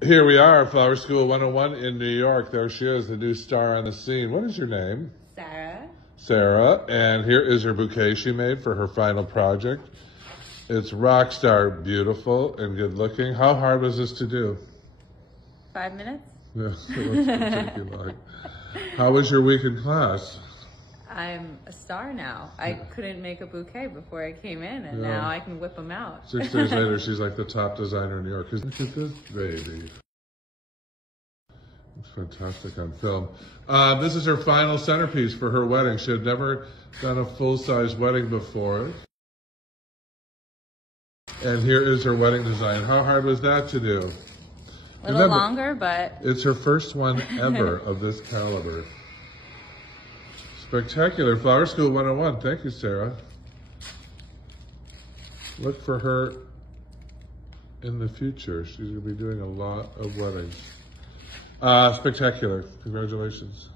Here we are, Flower School 101 in New York. There she is, the new star on the scene. What is your name? Sarah. Sarah. And here is her bouquet she made for her final project. It's rock star beautiful and good looking. How hard was this to do? 5 minutes. Yeah, it wasn't take you long. How was your week in class? I'm a star now. I couldn't make a bouquet before I came in, and now I can whip them out. 6 days later, she's like the top designer in New York. Look at this baby. It's fantastic on film. This is her final centerpiece for her wedding. She had never done a full-size wedding before. And here is her wedding design. How hard was that to do? A little longer, but... It's her first one ever of this caliber. Spectacular. Flower School 101. Thank you, Sarah. Look for her in the future. She's going to be doing a lot of weddings. Spectacular. Congratulations.